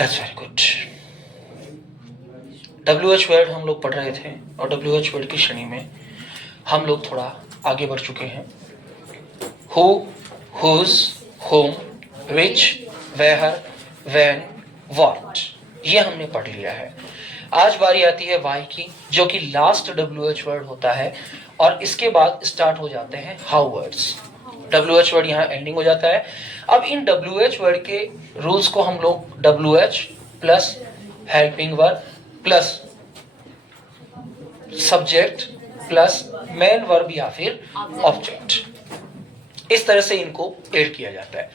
That's very good. WH word हम लोग पढ़ रहे थे और WH वर्ड की श्रेणी में हम लोग थोड़ा आगे बढ़ चुके हैं। Who, whose, whom, which, where, when, what, ये हमने पढ़ लिया है। आज बारी आती है why की, जो कि लास्ट WH वर्ड होता है और इसके बाद स्टार्ट हो जाते हैं how वर्ड्स। WH वर्ड यहाँ एंडिंग हो जाता है। अब इन WH वर्ड के रूल्स को हम लोग WH plus helping verb plus subject plus main verb या फिर ऑब्जेक्ट, इस तरह से इनको ऐड किया जाता है।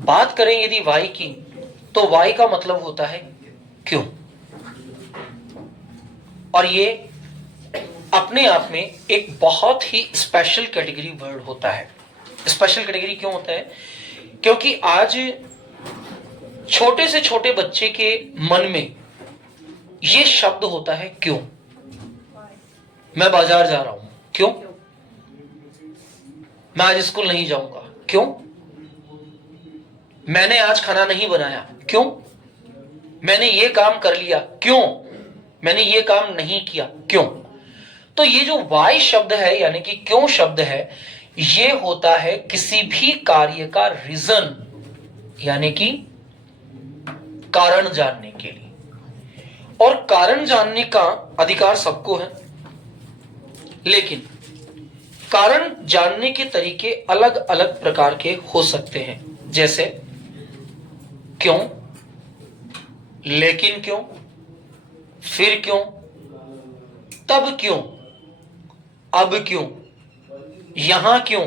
बात करें यदि वाई की, तो वाई का मतलब होता है क्यों, और ये अपने आप में एक बहुत ही स्पेशल कैटेगरी वर्ड होता है। स्पेशल कैटेगरी क्यों होता है? क्योंकि आज छोटे से छोटे बच्चे के मन में ये शब्द होता है क्यों। मैं बाजार जा रहा हूं, क्यों? मैं आज स्कूल नहीं जाऊंगा, क्यों? मैंने आज खाना नहीं बनाया, क्यों? मैंने ये काम कर लिया, क्यों? मैंने ये काम नहीं किया, क्यों? तो ये जो वाई शब्द है यानी कि क्यों शब्द है, ये होता है किसी भी कार्य का रीजन यानी कि कारण जानने के लिए। और कारण जानने का अधिकार सबको है, लेकिन कारण जानने के तरीके अलग अलग प्रकार के हो सकते हैं, जैसे क्यों, लेकिन क्यों, फिर क्यों, तब क्यों, अब क्यों, यहां क्यों,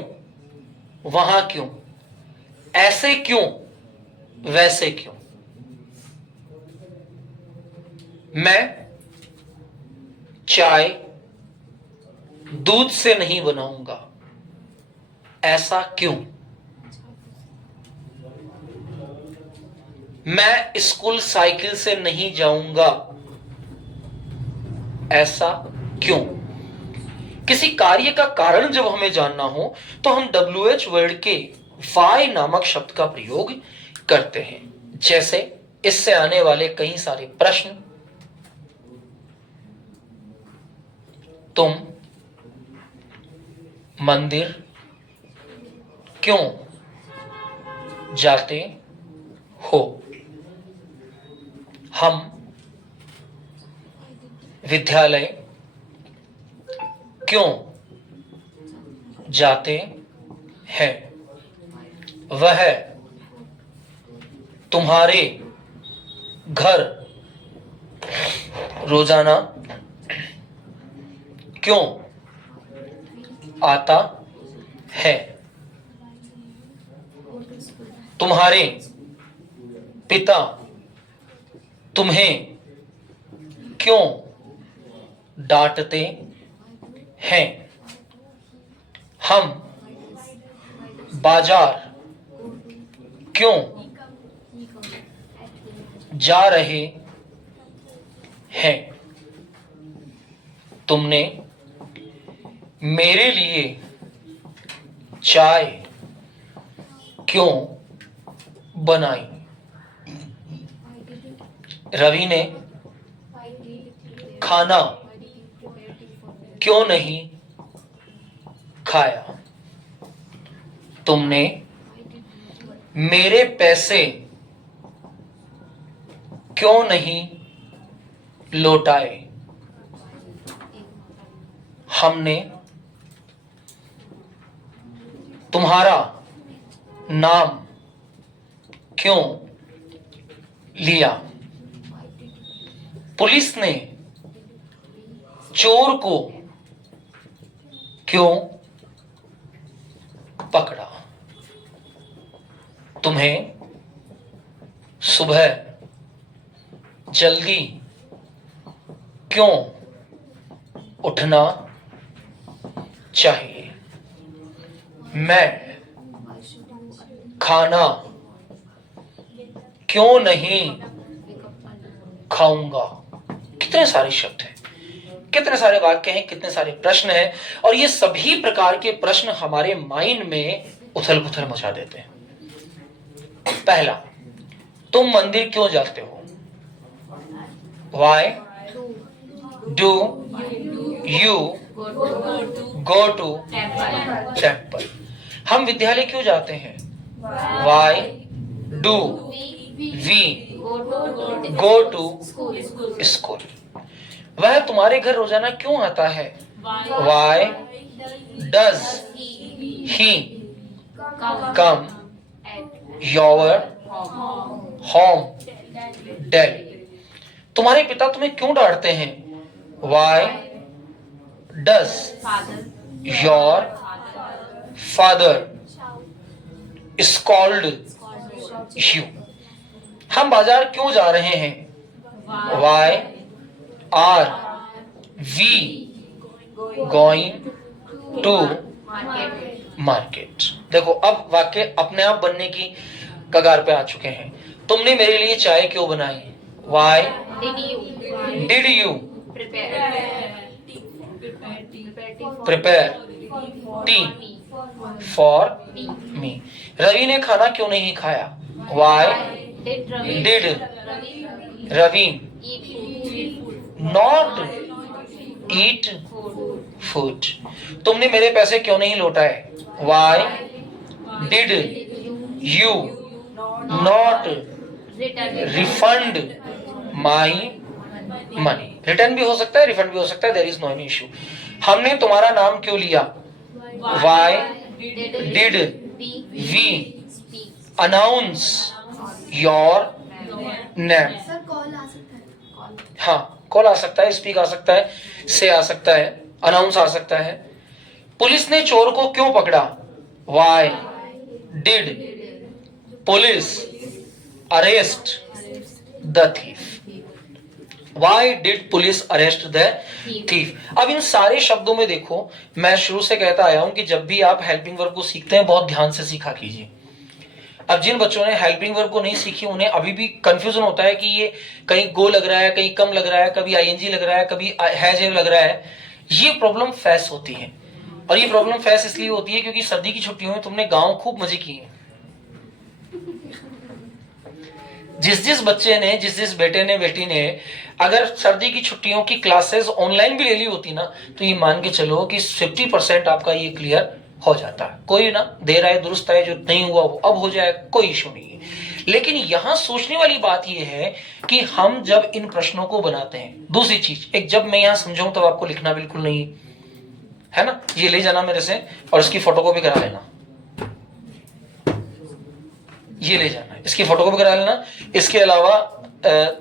वहां क्यों, ऐसे क्यों, वैसे क्यों। मैं चाय दूध से नहीं बनाऊंगा, ऐसा क्यों? मैं स्कूल साइकिल से नहीं जाऊंगा, ऐसा क्यों? किसी कार्य का कारण जब हमें जानना हो तो हम WH वर्ड के वाई नामक शब्द का प्रयोग करते हैं। जैसे इससे आने वाले कई सारे प्रश्न, तुम मंदिर क्यों जाते हो, हम विद्यालय क्यों जाते हैं, वह तुम्हारे घर रोजाना क्यों आता है, तुम्हारे पिता तुम्हें क्यों डांटते हैं, हम बाजार क्यों जा रहे हैं, तुमने मेरे लिए चाय क्यों बनाई, रवि ने खाना क्यों नहीं खाया, तुमने मेरे पैसे क्यों नहीं लौटाए, हमने तुम्हारा नाम क्यों लिया, पुलिस ने चोर को क्यों पकड़ा, तुम्हें सुबह जल्दी क्यों उठना चाहिए, मैं खाना क्यों नहीं खाऊंगा। कितने सारे शब्द हैं, कितने सारे वाक्य हैं, कितने सारे प्रश्न हैं, और ये सभी प्रकार के प्रश्न हमारे माइंड में उथल पुथल मचा देते हैं। पहला, तुम मंदिर क्यों जाते हो? Why do you go to temple? हम विद्यालय क्यों जाते हैं? Why do we go to school? वह तुम्हारे घर रोजाना क्यों आता है? Why does he come your home daily? तुम्हारे पिता तुम्हें क्यों डांटते हैं? Why does your father scold you? हम बाजार क्यों जा रहे हैं? Why are we going to market? देखो अब वाक्य अपने आप बनने की कगार पे आ चुके हैं। तुमने मेरे लिए चाय क्यों बनाई? Why did you prepare tea for me? Ravi ने खाना क्यों नहीं खाया? Why did Ravi not eat food? तुमने मेरे पैसे क्यों नहीं लौटाए? Why did you not refund my money? Return भी हो सकता है, रिफंड भी हो सकता है, there is no any issue. हमने तुम्हारा नाम क्यों लिया? Why did we announce your name? Sir call आ सकता है। हाँ, कॉल आ सकता है, स्पीक आ सकता है, से आ सकता है, अनाउंस आ सकता है। पुलिस ने चोर को क्यों पकड़ा? Why did police arrest the thief? Why did police arrest the thief? अब इन सारे शब्दों में देखो, मैं शुरू से कहता आया हूं कि जब भी आप हेल्पिंग वर्ब को सीखते हैं बहुत ध्यान से सीखा कीजिए। अब जिन बच्चों ने हेल्पिंग वर्ब को नहीं सीखी उन्हें अभी भी कंफ्यूजन होता है कि ये कहीं गो लग रहा है, कहीं कम लग रहा है, कभी आईएनजी लग रहा है, कभी हैज लग रहा है। ये प्रॉब्लम फेस होती है, और ये प्रॉब्लम फेस इसलिए होती है क्योंकि सर्दी की छुट्टियों में तुमने गांव खूब मजे किए। जिस बच्चे ने, जिस बेटे ने, बेटी ने अगर सर्दी की छुट्टियों की क्लासेस ऑनलाइन भी ले ली होती ना, तो ये मान के चलो कि 50% आपका ये क्लियर हो जाता है। कोई ना देर आए दुरुस्त आए, जो नहीं हुआ वो अब हो जाए, कोई इशू नहीं है। लेकिन यहां सोचने वाली बात ये है कि हम जब इन प्रश्नों को बनाते हैं, दूसरी चीज एक, जब मैं यहां समझाऊं तब आपको लिखना बिल्कुल नहीं है ना। ये ले जाना मेरे से और इसकी फोटोकॉपी करा लेना, ये ले जाना, इसकी फोटोकॉपी करा लेना। इसके अलावा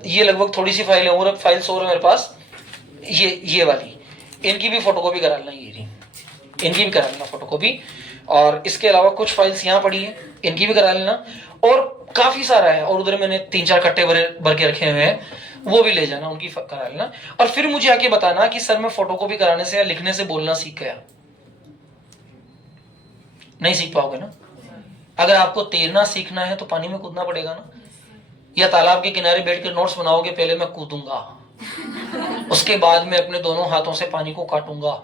ये लगभग थोड़ी सी फाइल है और फाइल्स और मेरे पास, ये वाली, इनकी भी फोटोकॉपी करा लेना, ये इनकी भी करा लेना फोटोकॉपी। और इसके अलावा कुछ फाइल्स यहाँ पड़ी है, इनकी भी करा लेना। और काफी सारा है, और उधर मैंने 3-4 कट्टे भर के रखे हुए हैं, वो भी ले जाना, उनकी करा लेना। और फिर मुझे आके बताना कि सर मैं फोटोकॉपी कराने से या लिखने से बोलना सीख गया। नहीं सीख पाओगे ना। अगर आपको तैरना सीखना है तो पानी में कूदना पड़ेगा ना, या तालाब के किनारे बैठकर नोट्स बनाओगे, पहले मैं कूदूंगा, उसके बाद मैं अपने दोनों हाथों से पानी को काटूंगा,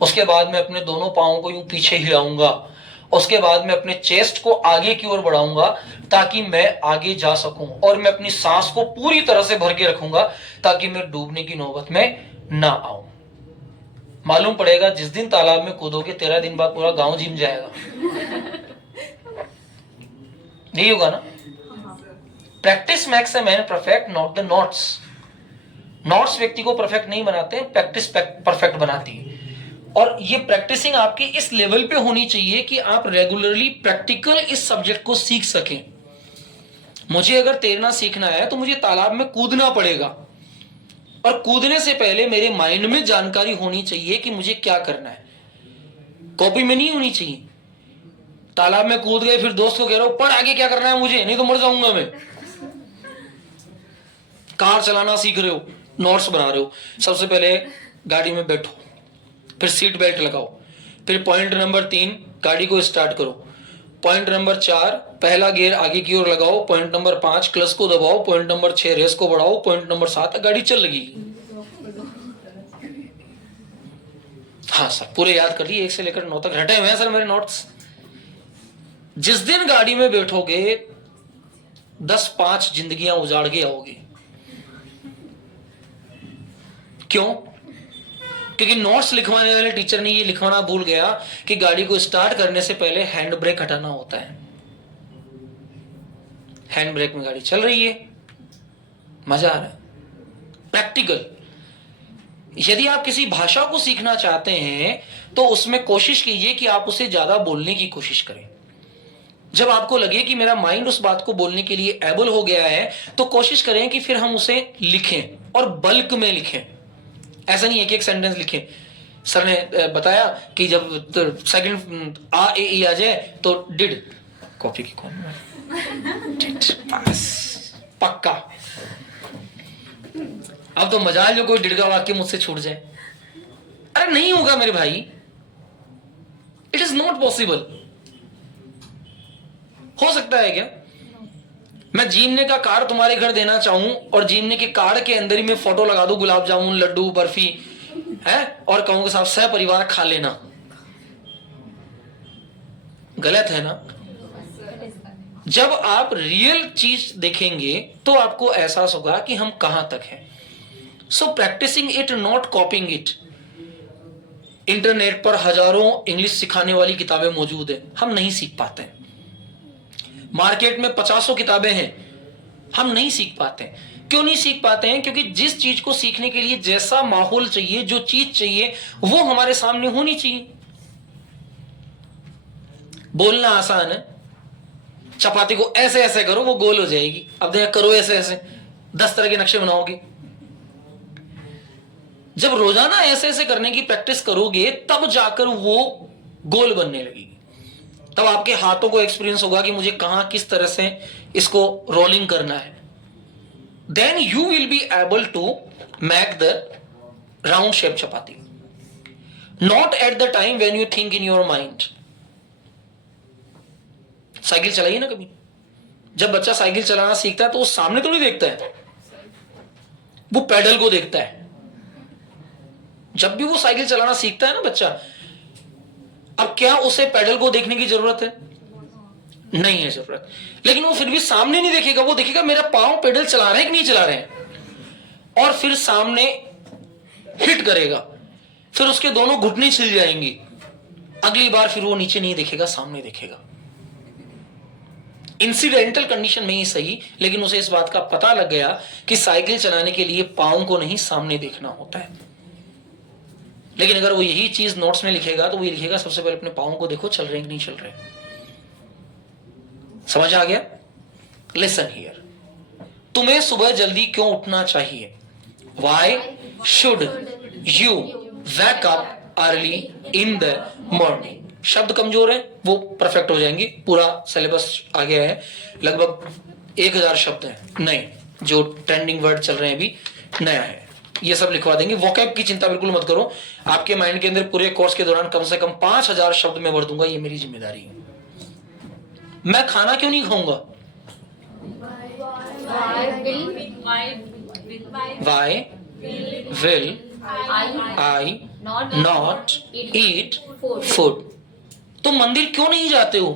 उसके बाद मैं अपने दोनों पांवों को यूं पीछे हिलाऊंगा, उसके बाद मैं अपने चेस्ट को आगे की ओर बढ़ाऊंगा ताकि मैं आगे जा सकूं, और मैं अपनी सांस को पूरी तरह से भर के रखूंगा ताकि मैं डूबने की नौबत में ना आऊं। मालूम पड़ेगा जिस दिन तालाब में कूदोगे 13 दिन बाद पूरा गांव जिम जाएगा। नहीं होगा ना। Practice makes a man perfect, not the notes. Notes व्यक्ति को परफेक्ट नहीं बनाते, प्रैक्टिस परफेक्ट बनाती है। और ये प्रैक्टिसिंग आपकी इस लेवल पे होनी चाहिए कि आप रेगुलरली प्रैक्टिकल इस सब्जेक्ट को सीख सकें। मुझे अगर तैरना सीखना है तो मुझे तालाब में कूदना पड़ेगा, और कूदने से पहले मेरे माइंड में जानकारी होनी चाहिए कि मुझे क्या करना है, कॉपी में नहीं होनी चाहिए। तालाब में कूद गए, फिर दोस्त को कह रहा हूं पढ़ आगे क्या करना है मुझे, नहीं तो मर जाऊंगा मैं। कार चलाना सीख रहे हो, नोट्स बना रहे हो, सबसे पहले गाड़ी में बैठो, फिर सीट बेल्ट लगाओ, फिर पॉइंट नंबर 3 गाड़ी को स्टार्ट करो, पॉइंट नंबर 4 पहला गियर आगे की ओर लगाओ, पॉइंट नंबर 5 क्लच को दबाओ, पॉइंट नंबर 6 रेस को बढ़ाओ, पॉइंट नंबर 7 गाड़ी चल लगी। हाँ सर पूरे याद कर लिए, 1 से लेकर 9 तक रटे हुए हैं सर मेरे नोट्स। जिस दिन गाड़ी में बैठोगे 10-5 जिंदगियां उजाड़ के आओगे। क्यों? क्योंकि नोट्स लिखवाने वाले टीचर ने ये लिखवाना भूल गया कि गाड़ी को स्टार्ट करने से पहले हैंड ब्रेक हटाना होता है। हैंड ब्रेक में गाड़ी चल रही है, मजा आ रहा है। प्रैक्टिकल। यदि आप किसी भाषा को सीखना चाहते हैं तो उसमें कोशिश कीजिए कि आप उसे ज्यादा बोलने की कोशिश करें। जब आपको लगे कि मेरा माइंड उस बात को बोलने के लिए एबल हो गया है तो कोशिश करें कि फिर हम उसे लिखें और बल्क में लिखें। ऐसा नहीं है कि एक सेंटेंस लिखें। सर ने बताया कि जब सेकंड आ ए ई आ जाए तो डिड, कॉपी की कौन डिड, बस पक्का। अब तो मजाल जो कोई डिड का वाक्य मुझसे छूट जाए। अरे नहीं होगा मेरे भाई, इट इज नॉट पॉसिबल। हो सकता है क्या मैं जीमने का कार्ड तुम्हारे घर देना चाहूं और जीमने के कार्ड के अंदर ही मैं फोटो लगा दूं गुलाब जामुन लड्डू बर्फी है और कहूं कि साहब सह परिवार खा लेना? गलत है ना? जब आप रियल चीज देखेंगे तो आपको एहसास होगा कि हम कहां तक हैं। So practicing it, not copying it. Internet पर हजारों इंग्लिश सिखाने वाली किताबें मौजूद है, हम नहीं सीख पाते हैं। मार्केट में 50 किताबें हैं, हम नहीं सीख पाते हैं। क्यों नहीं सीख पाते हैं? क्योंकि जिस चीज को सीखने के लिए जैसा माहौल चाहिए, जो चीज चाहिए, वो हमारे सामने होनी चाहिए। बोलना आसान है, चपाती को ऐसे ऐसे करो वो गोल हो जाएगी। अब देखा करो ऐसे ऐसे, 10 तरह के नक्शे बनाओगे। जब रोजाना ऐसे ऐसे करने की प्रैक्टिस करोगे तब जाकर वो गोल बनने लगेगी। तब आपके हाथों को एक्सपीरियंस होगा कि मुझे कहां किस तरह से इसको रोलिंग करना है। Then you will be able to make the round shape chapati. Not at the time when you think in your mind. Cycle चलाइए ना कभी। जब बच्चा साइकिल चलाना सीखता है तो वो सामने तो नहीं देखता है, वो पेडल को देखता है। जब भी वो साइकिल चलाना सीखता है ना बच्चा, अब क्या उसे पेडल को देखने की जरूरत है? नहीं है जरूरत। लेकिन वो फिर भी सामने नहीं देखेगा, वो देखेगा मेरा पांव पेडल चला रहे हैं कि नहीं चला रहे हैं, और फिर सामने हिट करेगा, फिर उसके दोनों घुटने छिल जाएंगी। अगली बार फिर वो नीचे नहीं देखेगा, सामने देखेगा। इंसिडेंटल कंडीशन में ही सही, लेकिन उसे इस बात का पता लग गया कि साइकिल चलाने के लिए पांव को नहीं सामने देखना होता है। लेकिन अगर वो यही चीज नोट्स में लिखेगा तो वो ये लिखेगा सबसे पहले अपने पाँव को देखो चल रहे हैं कि नहीं चल रहे। समझ आ गया? Listen here. तुम्हें सुबह जल्दी क्यों उठना चाहिए? Why should you wake up early in the morning? शब्द कमजोर है, वो परफेक्ट हो जाएंगे। पूरा सिलेबस आ गया है, लगभग 1000 शब्द है नए जो ट्रेंडिंग वर्ड चल रहे हैं, अभी नया है, ये सब लिखवा देंगे। वोकैब की चिंता बिल्कुल मत करो, आपके माइंड के अंदर पूरे कोर्स के दौरान कम से कम 5000 शब्द में भर दूंगा, ये मेरी जिम्मेदारी है। मैं खाना क्यों नहीं खाऊंगा? Why will I not eat food? तुम मंदिर क्यों नहीं जाते हो?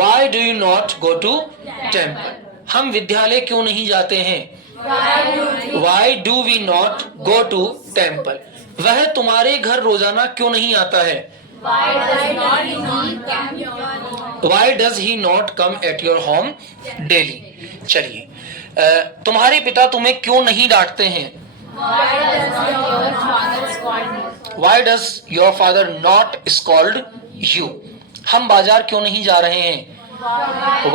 Why do you not go to temple? हम विद्यालय क्यों नहीं जाते हैं? Why do we not go to temple? वह तुम्हारे घर रोजाना क्यों नहीं आता है? Why does he not come at your home daily? चलिए, तुम्हारे पिता तुम्हें क्यों नहीं डांटते हैं? Why does your father not scold you? हम बाजार क्यों नहीं जा रहे हैं?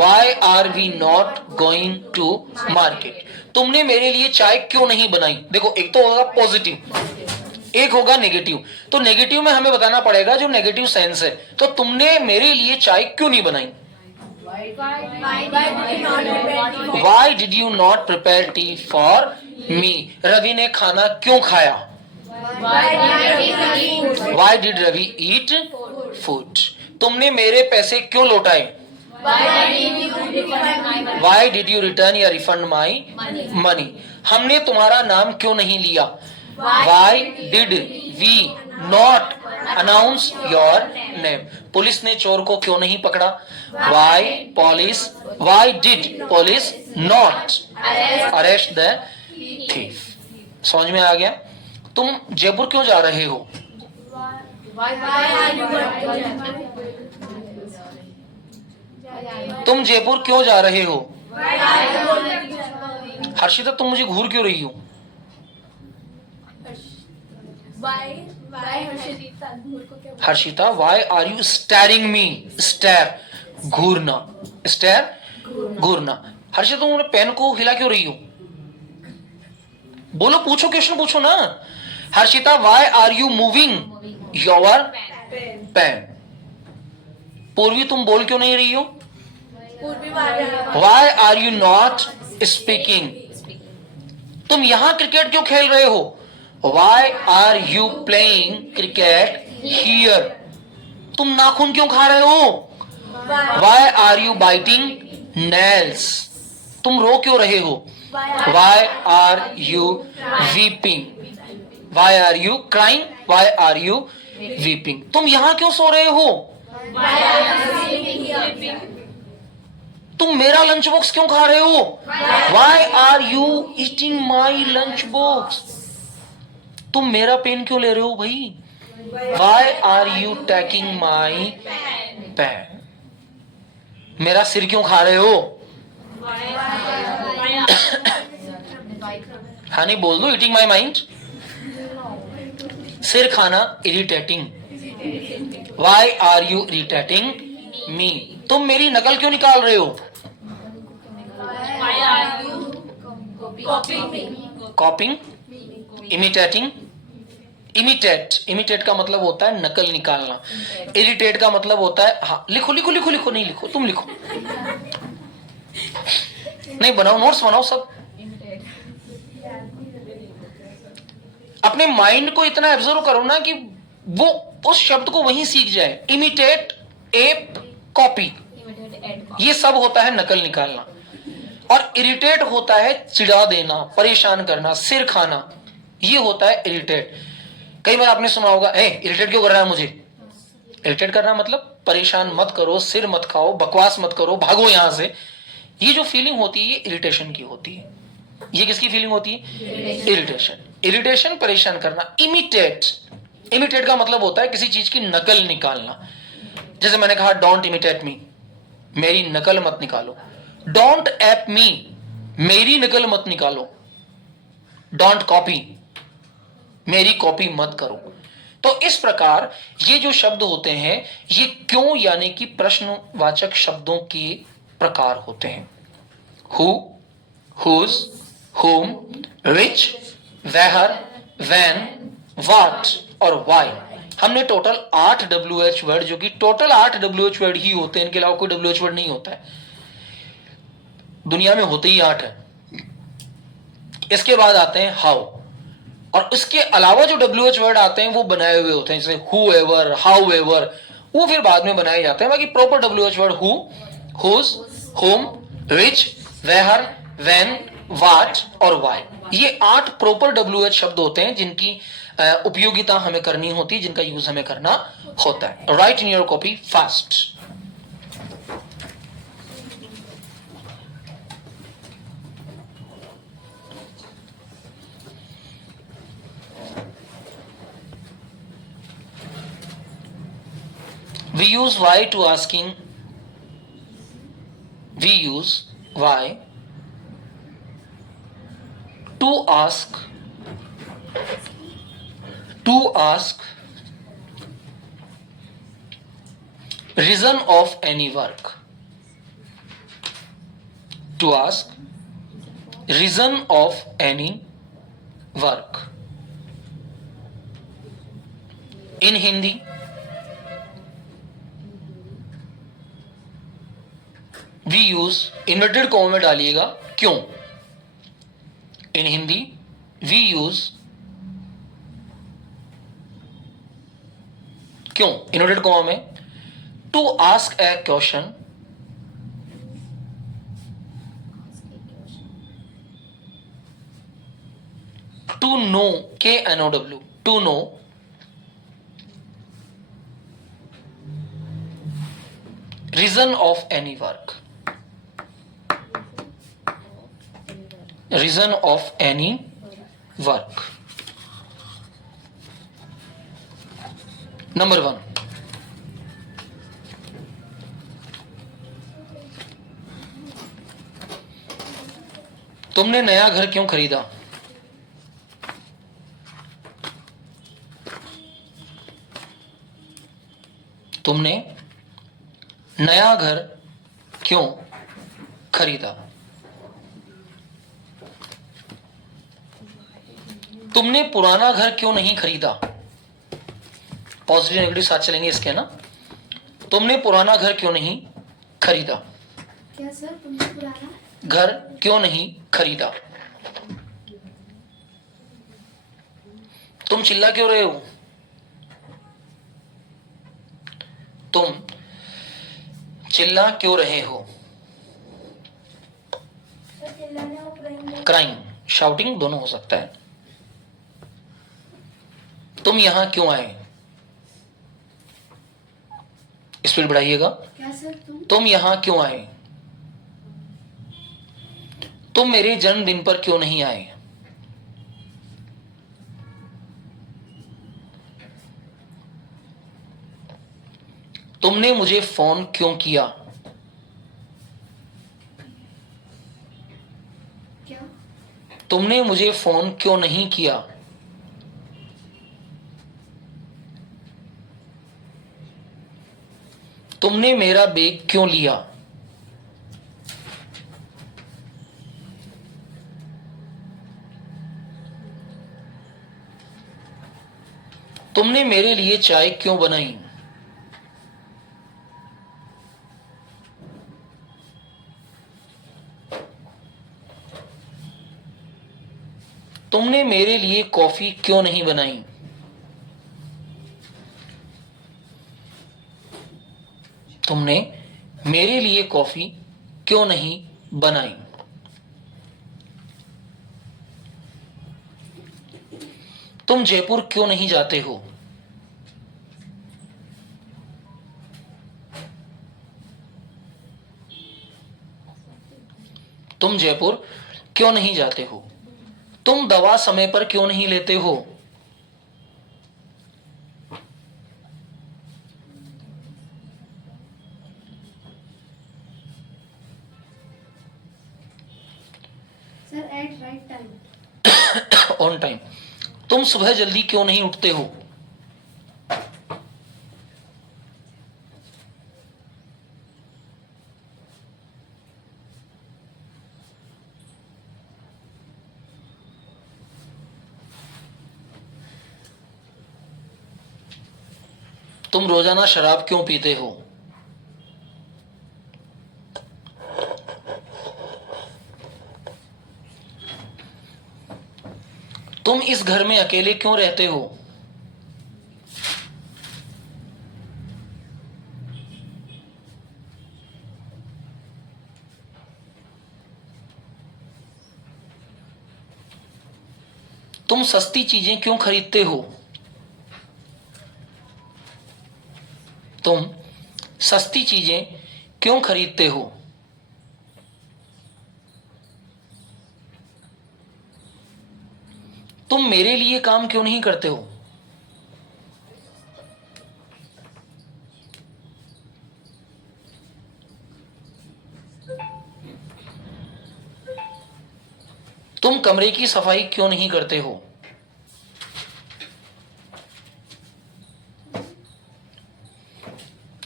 Why are we not going to market? तुमने मेरे लिए चाय क्यों नहीं बनाई? देखो, एक तो होगा पॉजिटिव, एक होगा नेगेटिव। तो नेगेटिव में हमें बताना पड़ेगा जो नेगेटिव सेंस है। तो तुमने मेरे लिए चाय क्यों नहीं बनाई? Why did you not prepare tea for me? Ravi ने खाना क्यों खाया? Why did Ravi eat food? तुमने मेरे पैसे क्यों लौटाए? Why did you return या refund my money? हमने तुम्हारा नाम क्यों नहीं लिया? Why did we not announce your name. Police ने चोर को क्यों नहीं पकड़ा? Why did police not arrest the thief. समझ में आ गया? तुम जयपुर क्यों जा रहे हो? तुम जयपुर क्यों जा रहे हो? हर्षिता तुम मुझे घूर क्यों रही हो? Harshita why are you staring me? Stare घूरना, स्टेर घूरना। हर्षिता तुम पेन को हिला क्यों रही हो? बोलो, पूछो, क्वेश्चन पूछो ना। Harshita why are you moving your pen? Purvi तुम बोल क्यों नहीं रही हो? Why are you not speaking? तुम यहां क्रिकेट क्यों खेल रहे हो? Why are you playing cricket here? तुम नाखून क्यों खा रहे हो? Why are you biting nails? तुम रो क्यों रहे हो? Why are you weeping? Why are you crying? Why are you weeping? तुम यहां क्यों सो रहे हो? तुम मेरा लंच बॉक्स क्यों खा रहे हो? Why are you eating my lunch box? तुम मेरा पेन क्यों ले रहे हो भाई? Why are you taking my pen? मेरा सिर क्यों खा रहे हो? हाँ नहीं बोल दो, ईटिंग माई माइंड। सिर खाना irritating. Why are you irritating me? तुम मेरी नकल क्यों निकाल रहे हो? कॉपिंग, इमिटेटिंग। इमिटेट का मतलब होता है नकल निकालना। इरिटेट का मतलब होता है, हाँ लिखो लिखो लिखो लिखो, नहीं लिखो, तुम लिखो, नहीं बनाओ, नोट्स बनाओ सब। अपने माइंड को इतना ऑब्जर्व करो ना कि वो उस शब्द को वहीं सीख जाए। इमिटेट, एप, कॉपी, ये सब होता है नकल निकालना। और इरिटेट होता है चिढ़ा देना, परेशान करना, सिर खाना, ये होता है इरिटेट। कई बार आपने सुना होगा, इरिटेट क्यों कर रहा है मुझे? इरिटेट करना मतलब परेशान मत करो, सिर मत खाओ, बकवास मत करो, भागो यहां से। ये जो फीलिंग होती है ये इरिटेशन की होती है। ये किसकी फीलिंग होती है? इरिटेशन। इरिटेशन, परेशान करना। इमिटेट का मतलब होता है किसी चीज की नकल निकालना। जैसे मैंने कहा डोंट इमिटेट मी, मेरी नकल मत निकालो। डोंट एप मी, मेरी नकल मत निकालो। डोंट कॉपी, मेरी कॉपी मत करो। तो इस प्रकार ये जो शब्द होते हैं ये क्यों यानी कि प्रश्नवाचक शब्दों के प्रकार होते हैं। Who, whose, whom, which, where, when, what और why। हमने टोटल 8 WH वर्ड, जो कि टोटल 8 WH वर्ड ही होते हैं, इनके अलावा कोई WH वर्ड नहीं होता है। दुनिया में होते ही 8 है। इसके बाद आते हैं हाउ, और उसके अलावा जो WH वर्ड आते हैं वो बनाए हुए होते हैं, जैसे whoever, however, वो फिर बाद में बनाए जाते हैं। बाकी proper WH word who, whose, whom, which, where, when, what और why, ये 8 प्रॉपर WH शब्द होते हैं जिनकी उपयोगिता हमें करनी होती है, जिनका यूज हमें करना होता है। Right in your copy fast. We use why to asking, we use why to ask reason of any work. To ask reason of any work. In Hindi we use, inverted comma में डालिएगा क्यों। In Hindi we use क्यों, inverted comma में, to ask a question, to know, KNOW, to know reason of any work, reason of any work. Number 1, तुमने नया घर क्यों खरीदा? तुमने नया घर क्यों खरीदा? तुमने पुराना घर क्यों नहीं खरीदा? पॉजिटिव नेगेटिव साथ चलेंगे इसके ना। तुमने पुराना घर क्यों नहीं खरीदा? क्या सर, तुमने पुराना घर क्यों नहीं खरीदा? तुम चिल्ला क्यों रहे हो? तुम चिल्ला क्यों रहे हो? चिल्लाने और क्राइंग, शाउटिंग दोनों हो सकता है। तुम यहां क्यों आए? स्पीड बढ़ाइएगा। क्या सर, तुम यहां क्यों आए? तुम मेरे जन्मदिन पर क्यों नहीं आए? तुमने मुझे फोन क्यों किया? क्या तुमने मुझे फोन क्यों नहीं किया? तुमने मेरा बैग क्यों लिया? तुमने मेरे लिए चाय क्यों बनाई? तुमने मेरे लिए कॉफी क्यों नहीं बनाई? तुमने मेरे लिए कॉफी क्यों नहीं बनाई? तुम जयपुर क्यों नहीं जाते हो? तुम जयपुर क्यों नहीं जाते हो? तुम दवा समय पर क्यों नहीं लेते हो? Sir, at right time. On time. तुम सुबह जल्दी क्यों नहीं उठते हो? तुम रोजाना शराब क्यों पीते हो? तुम इस घर में अकेले क्यों रहते हो? तुम सस्ती चीजें क्यों खरीदते हो? तुम सस्ती चीजें क्यों खरीदते हो? तुम मेरे लिए काम क्यों नहीं करते हो? तुम कमरे की सफाई क्यों नहीं करते हो?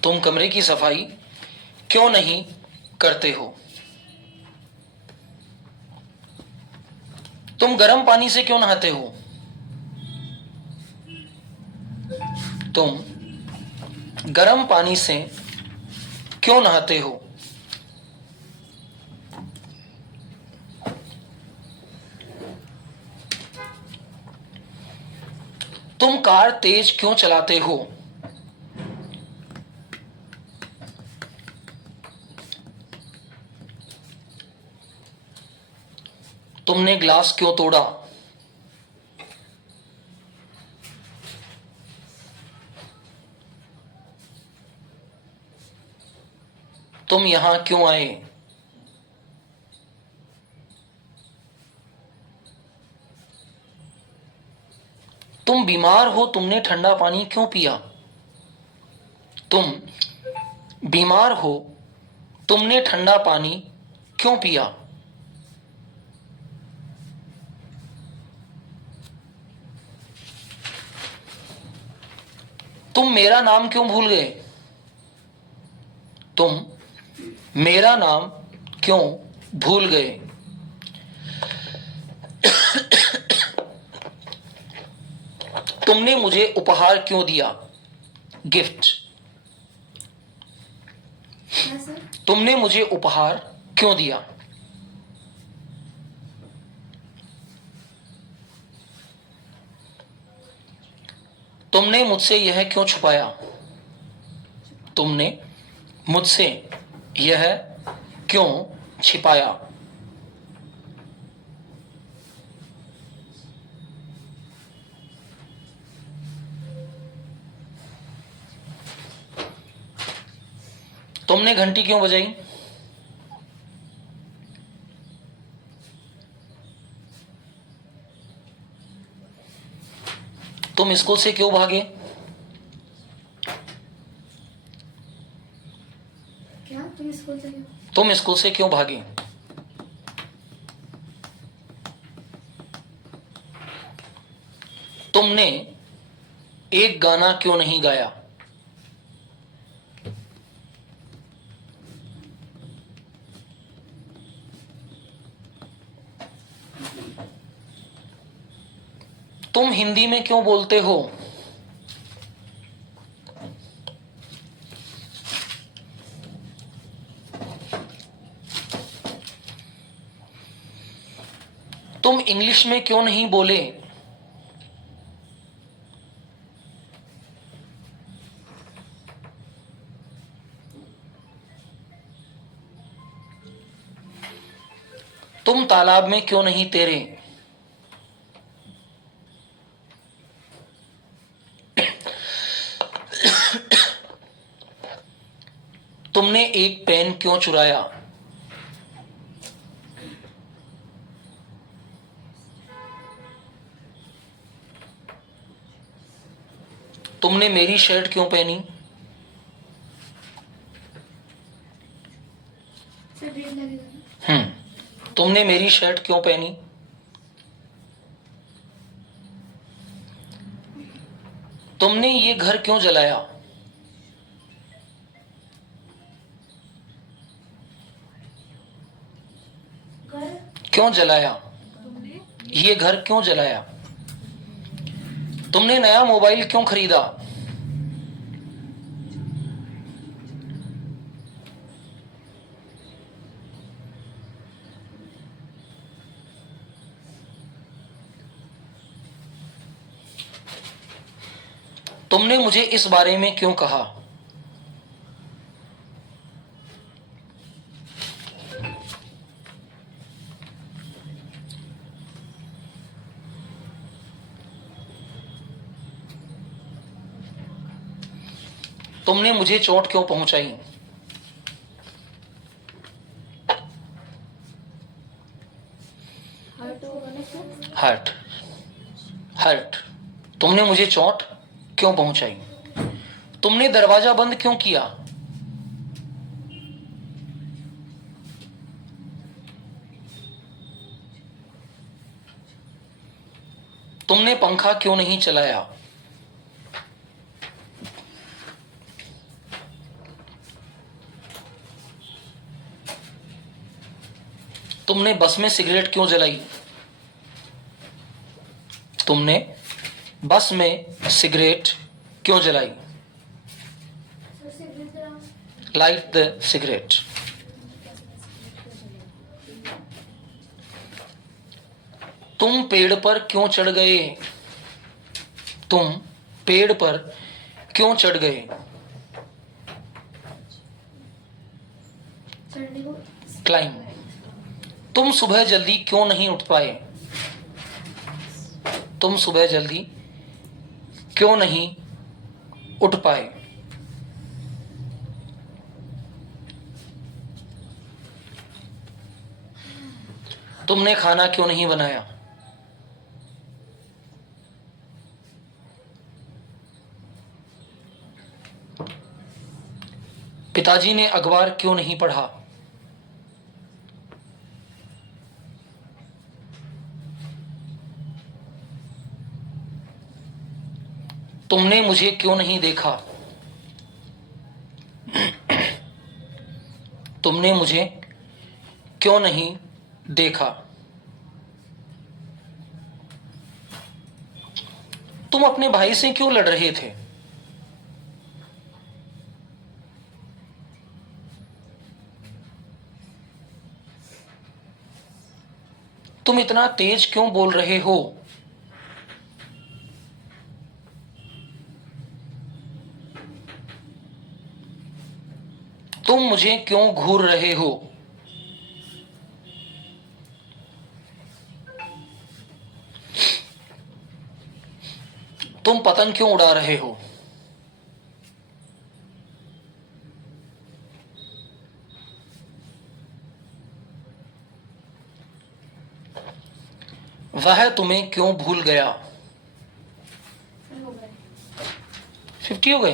तुम कमरे की सफाई क्यों नहीं करते हो? तुम गर्म पानी से क्यों नहाते हो? तुम गर्म पानी से क्यों नहाते हो? तुम कार तेज क्यों चलाते हो? तुमने ग्लास क्यों तोड़ा? तुम यहां क्यों आए? तुम बीमार हो, तुमने ठंडा पानी क्यों पिया? तुम बीमार हो, तुमने ठंडा पानी क्यों पिया? तुम मेरा नाम क्यों भूल गए? तुम मेरा नाम क्यों भूल गए? तुमने मुझे उपहार क्यों दिया? गिफ्ट। क्या सर? तुमने मुझे उपहार क्यों दिया? तुमने मुझसे यह क्यों छुपाया? तुमने मुझसे यह क्यों छिपाया? तुमने घंटी क्यों बजाई? तुम स्कूल से क्यों भागे? क्या तुम स्कूल से क्यों? तुम स्कूल से क्यों भागे? तुमने एक गाना क्यों नहीं गाया? तुम हिंदी में क्यों बोलते हो? तुम इंग्लिश में क्यों नहीं बोले? तुम तालाब में क्यों नहीं तैरे? तुमने एक पेन क्यों चुराया? तुमने मेरी शर्ट क्यों पहनी? सर रेड लगेगा ना? तुमने मेरी शर्ट क्यों पहनी? तुमने ये घर क्यों जलाया? घर? क्यों जलाया? ये घर क्यों जलाया? तुमने नया मोबाइल क्यों खरीदा? तुमने मुझे इस बारे में क्यों कहा? तुमने मुझे चोट क्यों पहुंचाई? हर्ट होगा ना सर? हर्ट। हर्ट। तुमने मुझे चोट क्यों पहुंचाई? तुमने दरवाजा बंद क्यों किया? तुमने पंखा क्यों नहीं चलाया? तुमने बस में सिगरेट क्यों जलाई? तुमने बस में सिगरेट क्यों जलाई? सर सिगरेट जलाओ। Light the cigarette. तुम पेड़ पर क्यों चढ़ गए? तुम पेड़ पर क्यों चढ़ गए? चढ़ने को? क्लाइम। तुम सुबह जल्दी क्यों नहीं उठ पाए? तुम सुबह जल्दी क्यों नहीं उठ पाए? तुमने खाना क्यों नहीं बनाया? पिताजी ने अखबार क्यों नहीं पढ़ा? तुमने मुझे क्यों नहीं देखा? तुमने मुझे क्यों नहीं देखा? तुम अपने भाई से क्यों लड़ रहे थे? तुम इतना तेज क्यों बोल रहे हो? तुम मुझे क्यों घूर रहे हो? तुम पतंग क्यों उड़ा रहे हो? वह तुम्हें क्यों भूल गया? हो गए 50 हो गए।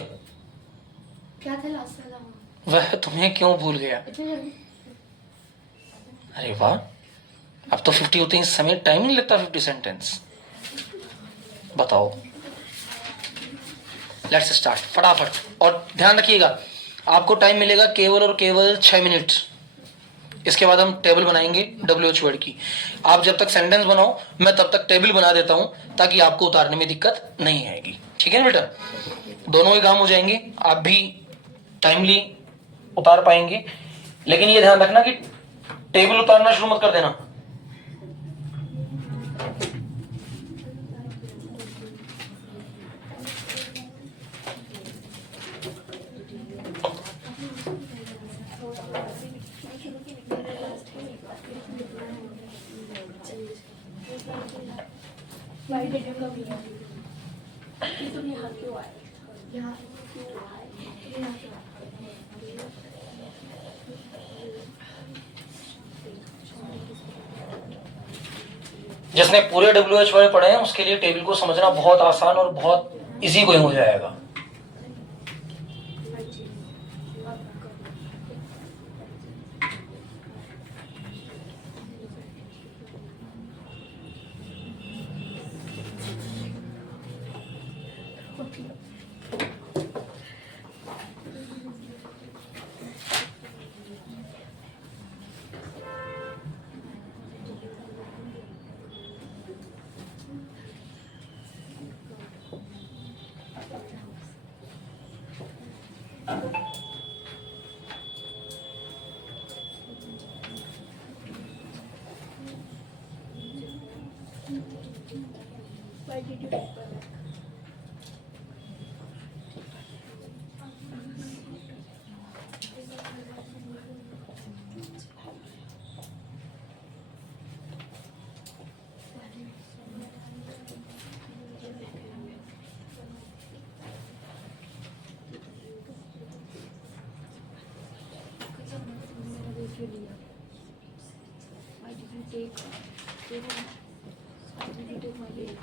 क्या था लास्ट वाला? वह तुम्हें क्यों भूल गया? इतने जल्दी? अरे वाह, अब तो 50 होते हैं, इस समय टाइम नहीं लगता 50 सेंटेंस। बताओ, लेट्स स्टार्ट फटाफट। और ध्यान रखिएगा, आपको टाइम मिलेगा केवल और केवल 6 मिनट। इसके बाद हम टेबल बनाएंगे WH वर्ड की। आप जब तक सेंटेंस बनाओ, मैं तब तक टेबल बना देता हूं, ताकि आपको उतारने में दिक्कत नहीं आएगी। ठीक है बेटा, दोनों ही काम हो जाएंगे, आप भी टाइमली उतार पाएंगे। लेकिन ये ध्यान रखना कि टेबल उतारना शुरू मत कर देना। Why did you come here? तुम यहाँ क्यों आए? यहाँ क्यों आए? तुम यहाँ क्यों आए? जिसने पूरे WH वर्ड पढ़े हैं उसके लिए टेबल को समझना बहुत आसान और बहुत इजी गोइंग हो जाएगा। Why did you take my back? Why did you take my bag?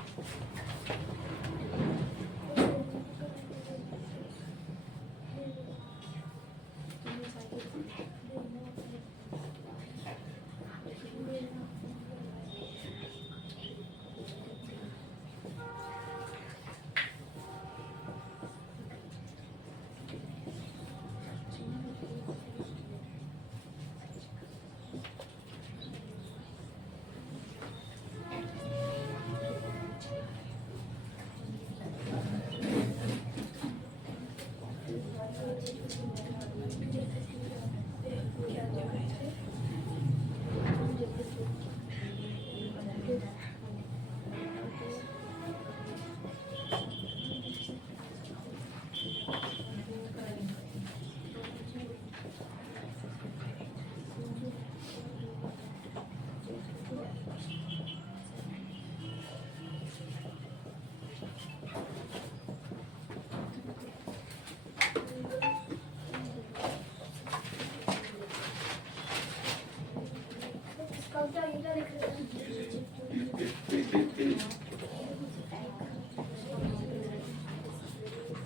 क्या लिख रहे हैं?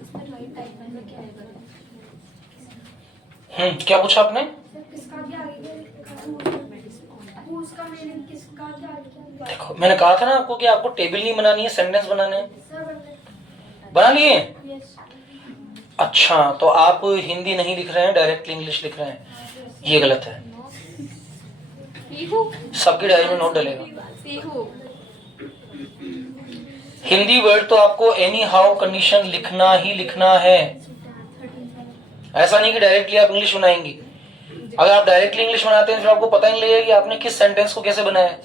इसमें राइट टाइप में क्या है? क्या पूछा आपने? किसका क्या आगे? उसका मीनिंग किसका क्या आगे? देखो मैंने कहा था ना आपको कि आपको टेबल नहीं बनानी है, सेंटेंस बनाने हैं। सर बना लिए? यस। अच्छा, तो आप हिंदी नहीं लिख रहे हैं, डायरेक्टली इंग्लिश लिख रहे हैं, ये गलत है। सबकी डायरी में नोट डलेगा। हिंदी वर्ड तो आपको एनी हाउ कंडीशन लिखना ही लिखना है, ऐसा नहीं कि डायरेक्टली आप इंग्लिश बनाएंगे। अगर आप डायरेक्टली इंग्लिश बनाते हैं तो आपको पता ही नहीं लगेगा कि आपने किस सेंटेंस को कैसे बनाया है।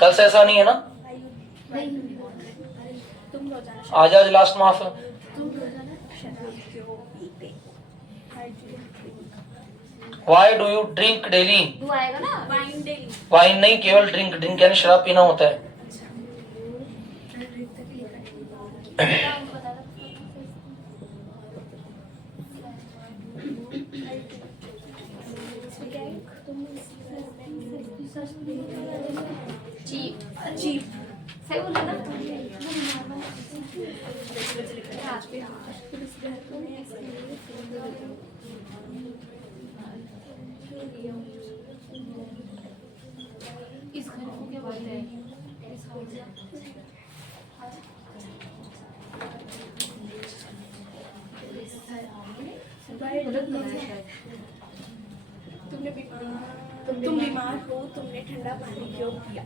कल से ऐसा नहीं है ना? आज आज लास्ट माफ है। Why do you drink daily? आएगा ना वाइन डेली। वाइन नहीं, केवल ड्रिंक। ड्रिंक यानी शराब पीना होता है। सही बोला ना? इस घर को क्या बोलते हैं? तुम बीमार हो, तुमने ठंडा पानी क्यों पिया?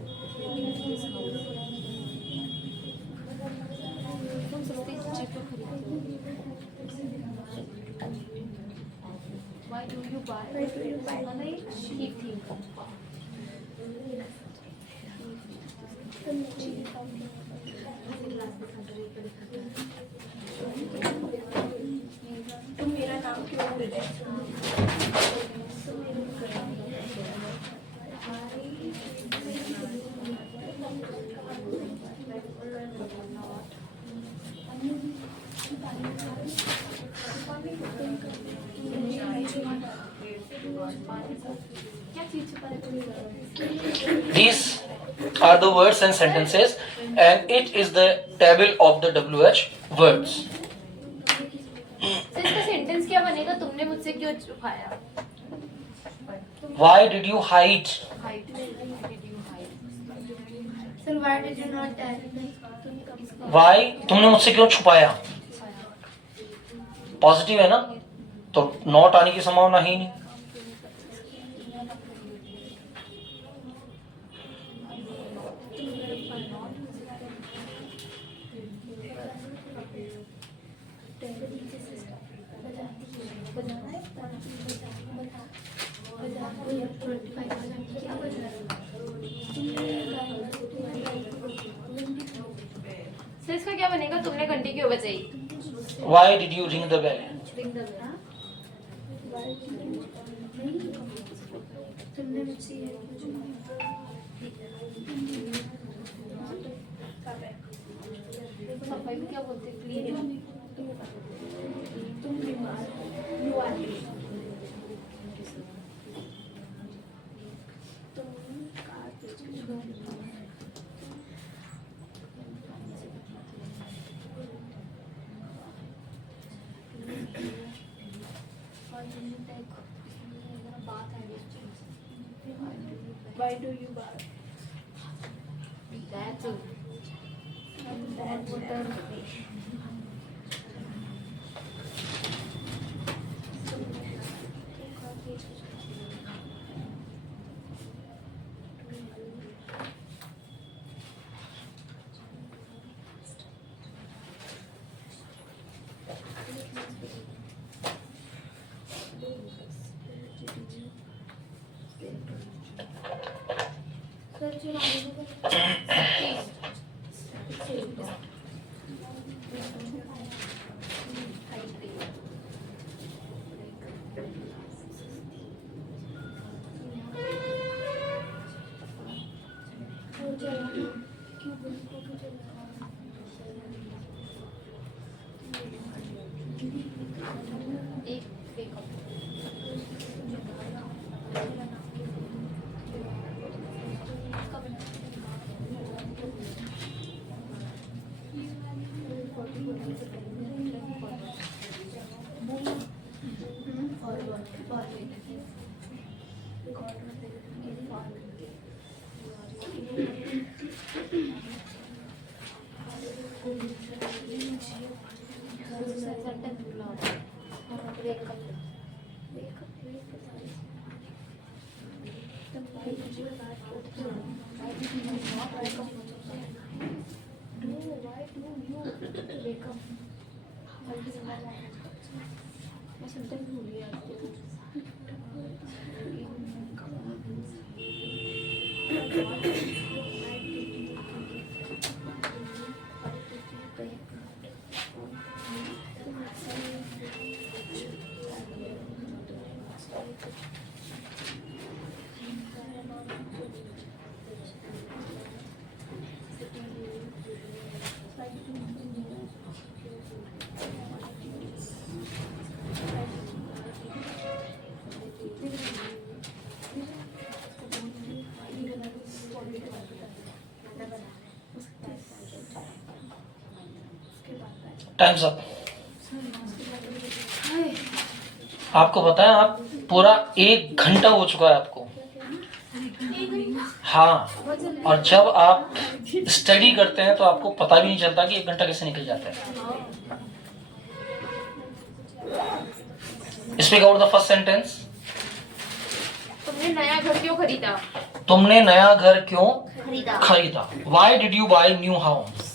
तुम सस्ती चीज क्यों खरीदते हो? Why do you buy? ठीक ठीक। तुम मेरा नाम क्यों भूल गए? These are the words and sentences and it is the table of the WH words. Sir इसका सेंटेंस क्या बनेगा? तुमने मुझसे क्यों छुपाया? Why did you hide? Sir why did you not tell me? Why? तुमने मुझसे क्यों छुपाया? पॉजिटिव है ना, तो नॉट आने की संभावना ही नहीं। सर इसका क्या बनेगा? तुमने घंटी क्यों बजाई? Why did you ring the bell? तुमने मुझसे सफाई को क्या बोलते हैं? क्लीन। तुम बीमार you are Why do you bark? That's times up. आपको पता है आप पूरा 1 घंटा हो चुका है आपको। हाँ, और जब आप स्टडी करते हैं तो आपको पता भी नहीं चलता कि 1 घंटा कैसे निकल जाता है। Speak out the first sentence. तुमने नया घर क्यों खरीदा? तुमने नया घर क्यों खरीदा। खरीदा? Why did you buy new house?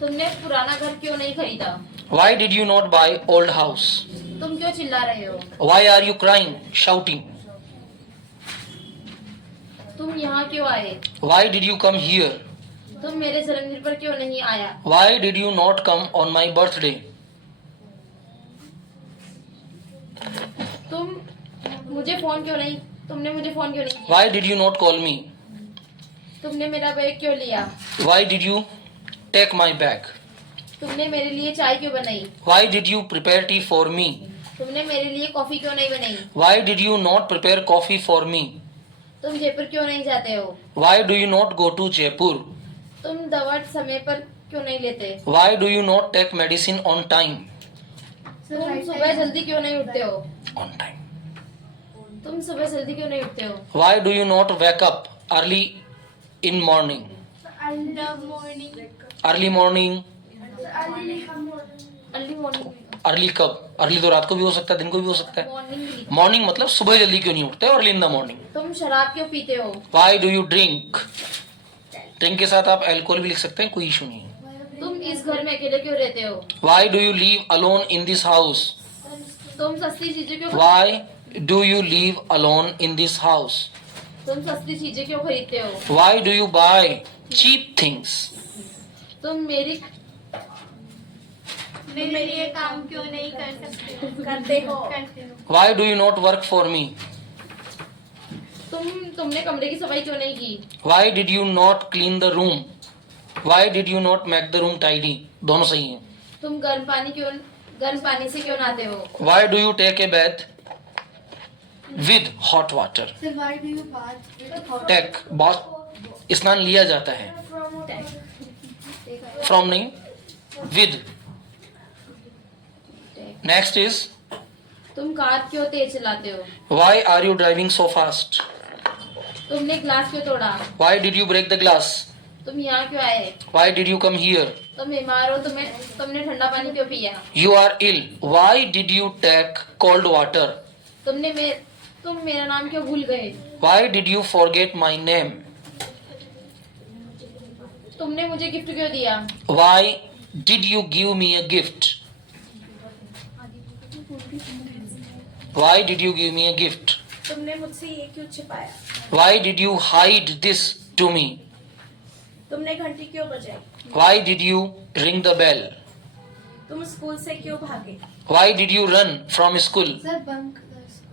तुमने पुराना घर क्यों नहीं खरीदा? Why did you not buy old house? तुम क्यों चिल्ला रहे हो? Why are you crying, shouting? तुम यहाँ क्यों आए? Why did you come here? तुम मेरे जन्मदिन पर क्यों नहीं आया? Why did you not come on my birthday? तुमने मुझे फोन क्यों नहीं किया? Why did you not call me? तुमने मेरा बैग क्यों लिया? Why did you take my bag? तुमने मेरे लिए चाय क्यों बनाई? Why did you prepare tea for me? तुमने मेरे लिए कॉफी क्यों नहीं बनाई? Why did you not prepare coffee for me? तुम जयपुर क्यों नहीं जाते हो? Why do you not go to Jaipur? तुम दवा समय पर क्यों नहीं लेते? Why do you not take medicine on time? तुम सुबह जल्दी क्यों नहीं उठते हो? On time. तुम सुबह जल्दी क्यों नहीं उठते हो? Why do you not wake up early in morning? Early morning. Early morning. Early कब? अर्ली तो रात को भी हो सकता है, दिन को भी हो सकता है। मॉर्निंग। मॉर्निंग मतलब सुबह जल्दी क्यों नहीं उठते? Early in the morning. तुम शराब क्यों पीते हो? Why do you drink? Drink के साथ आप अल्कोहल भी लिख सकते हैं, कोई इशू नहीं है। तुम इस घर में अकेले क्यों रहते हो? Why do you live alone in this house? तुम सस्ती चीजें क्यों Why do you live alone in this house? तुम सस्ती चीजें क्यों खरीदते हो? Why do you buy cheap things? तुम मेरी मेरे लिए काम क्यों नहीं करते हो? Why do you not work for me? तुमने कमरे की सफाई क्यों नहीं की? Why did you not clean the room? Why did you not make the room tidy? दोनों सही हैं। तुम गर्म पानी से क्यों नहाते हो? Why do you take a bath with hot water? Sir, why do you bath? Take bath स्नान लिया जाता है। From नहीं, with. Next is तुम कार क्यों तेज चलाते हो? why are you driving so fast? तुमने ग्लास क्यों तोड़ा? Why did you break the glass? तुम यहाँ क्यों आए? Why did you come here? तुम बीमार हो, तुमने ठंडा पानी क्यों पिया? You are ill. Why did you take cold water? तुम मेरा नाम क्यों भूल गए? Why did you forget my name? तुमने मुझे गिफ्ट क्यों दिया? Why did you give me a gift? Why did you give me a gift? तुमने मुझसे ये क्यों छिपाया? Why did you hide this to me? तुमने घंटी क्यों बजाई? Why did you ring the bell? तुम स्कूल से क्यों भागे? Why did you run from school? Sir bunk.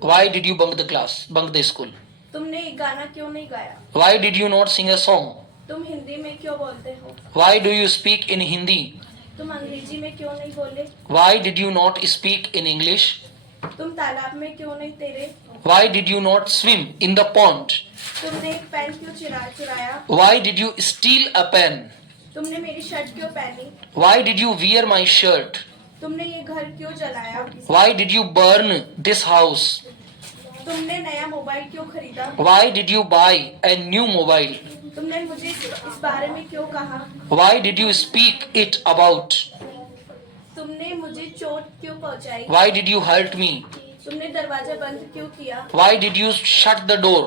Why did you bunk the class? Bunk the school. तुमने एक गाना क्यों नहीं गाया? Why did you not sing a song? तुम हिंदी में क्यों बोलते हो? Why do you speak in Hindi? तुम अंग्रेजी में क्यों नहीं बोले? Why did you not speak in English? तुम तालाब में क्यों नहीं तैरे? Why did you not swim in the pond? तुमने एक पेन क्यों चुराया? Why did you steal a pen? तुमने मेरी शर्ट क्यों पहनी? Why did you wear my shirt? तुमने ये घर क्यों जलाया? Why did you burn this house? तुमने नया मोबाइल क्यों खरीदा? Why did you buy a new mobile? तुमने मुझे इस बारे में क्यों कहा? Why did you speak it about? तुमने मुझे चोट क्यों पहुंचाई? Why did you hurt me? तुमने दरवाजा बंद क्यों किया? Why did you shut the door?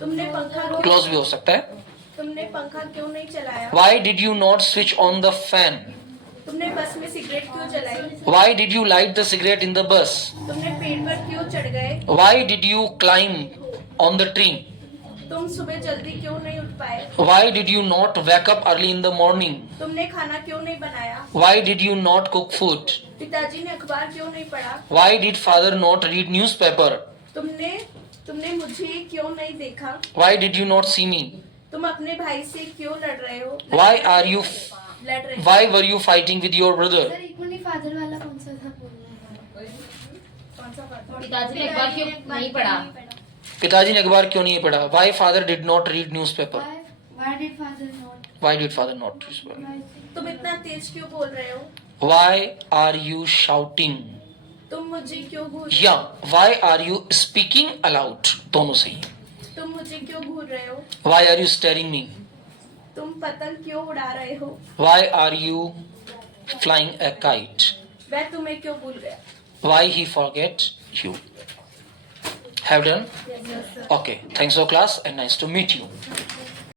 तुमने पंखा क्यों Close भी हो सकता है. तुमने पंखा क्यों नहीं चलाया? Why did you not switch on the fan? तुमने बस में सिगरेट क्यों जलाई? Why did you light the cigarette in the bus? तुमने पेड़ पर क्यों चढ़ गए? Why did you climb on the tree? तुम सुबह जल्दी क्यों नहीं उठ पाए? Why did you not wake up early in the morning? तुमने खाना क्यों नहीं बनाया? Why did you not cook food? पिताजी ने अखबार क्यों नहीं पढ़ा? Why did father not read newspaper? तुमने मुझे क्यों नहीं देखा? Why did you not see me? तुम अपने भाई से क्यों लड़ रहे हो? Why are you लड़ रहे हो? why were you fighting with your brother? Sir एक मिनट फादर वाला कौन सा था बोलना है? कौन सा बात? पिताजी ने अखबार क्यों नहीं पढ़ा? पिताजी ने अखबार क्यों नहीं पढ़ा? Why father did not read newspaper? Why did father not? Why did father not newspaper? तुम इतना तेज क्यों बोल रहे हो? Why are you shouting? तुम मुझे क्यों घूर Yeah, why are you speaking aloud? दोनों सही. तुम मुझे क्यों घूर रहे हो? Why are you staring me? तुम पतंग क्यों उड़ा रहे हो? Why are you flying a kite? वह तुम्हें क्यों भूल गया? Why he forget you? Have done? Okay. Thanks for class and nice to meet you.